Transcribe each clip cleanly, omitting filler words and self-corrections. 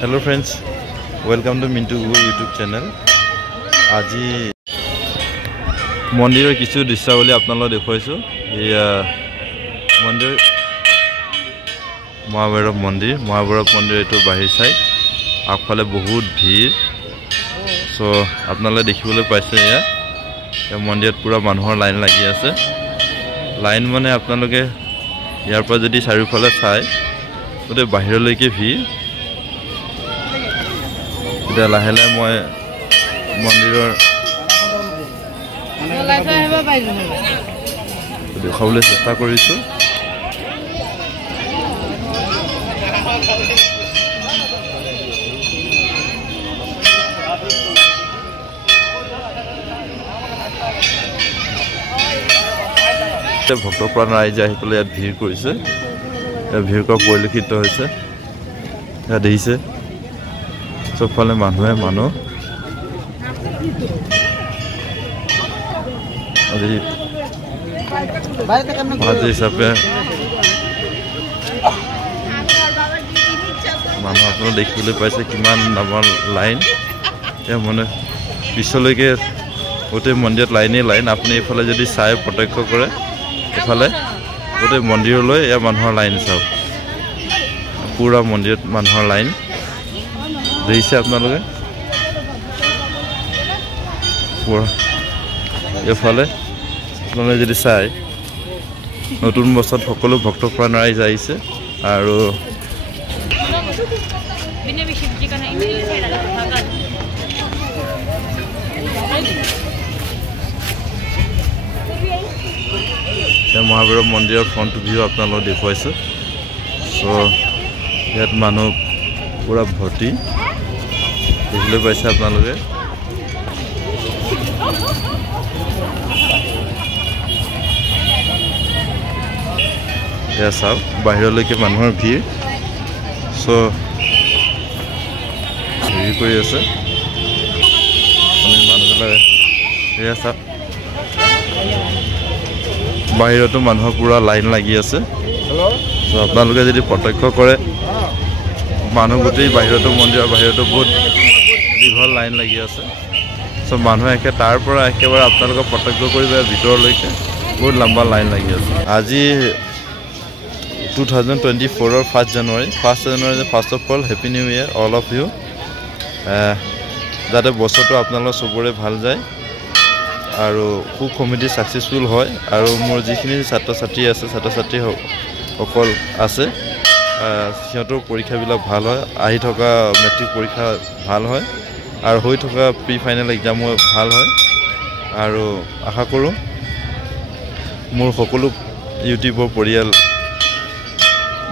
Hello friends, welcome to Mintu YouTube channel. আজি মন্দিৰৰ কিছু দৃশ্যাৱলী আপোনালোকক দেখুৱাইছো। এয়া মন্দিৰ মহাভৈৰৱ মন্দিৰ এইটো বাহিৰ চাই আগফালে বহুত ভিৰ। সো আপোনালোকে দেখিবলৈ পাইছে এয়া মন্দিৰত পুৰা মানুহৰ লাইন লাগি আছে। লাইন মানে আপোনালোকে ইয়াৰ পৰা যদি চাৰিওফালে চাই গোটেই বাহিৰলৈকে ভিৰ। এতিয়া লাহে লাহে মই মন্দিৰৰ দেখাবলৈ চেষ্টা কৰিছোঁ। ভক্তপ্ৰাণ ৰাইজে আহি পেলাই ইয়াত ভিৰ কৰিছে। ভিৰ কৰা পৰিলক্ষিত হৈছে। ইয়াত দেখিছে চবফালে মানুহ আজি হিচাপে মানুহ আপোনালোকে দেখিবলৈ পাইছে কিমান ডাঙৰ লাইন। এতিয়া মানে পিছলৈকে গোটেই মন্দিৰত লাইন। আপুনি এইফালে যদি চাই প্ৰত্যক্ষ কৰে এইফালে গোটেই মন্দিৰলৈ এয়া মানুহৰ লাইন চাওক। পুৰা মন্দিৰত মানুহৰ লাইন দেখিছে আপোনালোকে। এইফালে আপোনালোকে যদি চাই নতুন বছৰত সকলো ভক্তপ্ৰাণ ৰাইজ আহিছে আৰু মহাভৈৰৱ মন্দিৰৰ ফ্ৰণ্ট ভিউ আপোনালোকক দেখুৱাইছোঁ। চ' ইয়াত মানুহ পুৰা ভৰ্তি দেখিবলৈ পাইছে আপোনালোকে। এয়া চাওক বাহিৰলৈকে মানুহৰ ভিৰ। চ' হেৰি কৰি আছে মানুহবিলাকে। এয়া চাওক বাহিৰতো মানুহৰ পুৰা লাইন লাগি আছে। চ' আপোনালোকে যদি প্ৰত্যক্ষ কৰে মানুহ গোটেই বাহিৰতো মন্দিৰৰ বাহিৰতো বহুত দীঘল লাইন লাগি আছে। চ' মানুহে তাৰ পৰা একেবাৰে আপোনালোকক প্ৰত্যক্ষ কৰিব ভিতৰলৈকে বহুত লম্বা লাইন লাগি আছে। আজি 2024 1 জানুৱাৰী first of all happy new year all of you. যাতে বছৰটো আপোনালোকৰ চবৰে ভাল যায় আৰু সুখ সমৃদ্ধি ছাকচেছফুল হয়। আৰু মোৰ যিখিনি ছাত্ৰ ছাত্ৰীসকল আছে সিহঁতৰ পৰীক্ষাবিলাক ভাল হয়। আহি থকা মেট্ৰিক পৰীক্ষা ভাল হয় আৰু হৈ থকা প্ৰি ফাইনেল এক্সামো ভাল হয়। আৰু আশা কৰোঁ মোৰ সকলো ইউটিউবৰ পৰিয়াল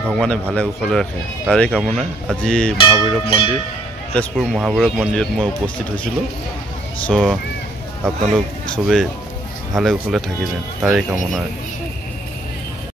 ভগৱানে ভালে কুশলে ৰাখে তাৰে কামনা। আজি তেজপুৰ মহাভৈৰৱ মন্দিৰত মই উপস্থিত হৈছিলোঁ। চ' আপোনালোক চবেই ভালে কুশলে থাকি যেন তাৰে কামনা।